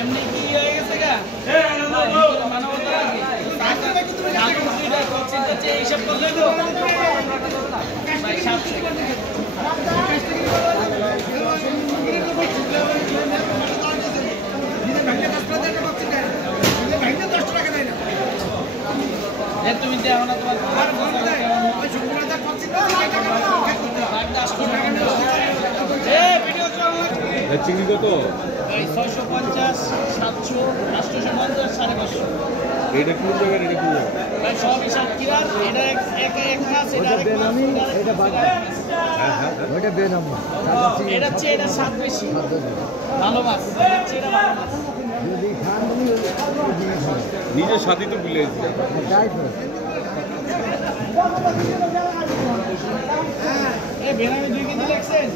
এমনি কি হয়ে গেছে গা মানবতা এইসব করলে তো ভাই 700 তুমি দেখো না তোমার চিংড়ি কত? 650, 700, 850, 550। এটা কোন জায়গায়? এটা কোন জায়গায়? ভাই সবই সাতক্ষীরার। এটা এক মাছ, এটা আরেক মাছ, এটা বাগা। ওইটা বেনামা। এটা চেয়ে এটা স্বাদ বেশি, ভালো মাছ। এটা চেয়ে এটা ভালো মাছ। যদি খান নিজের সাথে তো ভুলে গেছি। বেনামি 2 কেজি লাগছেন।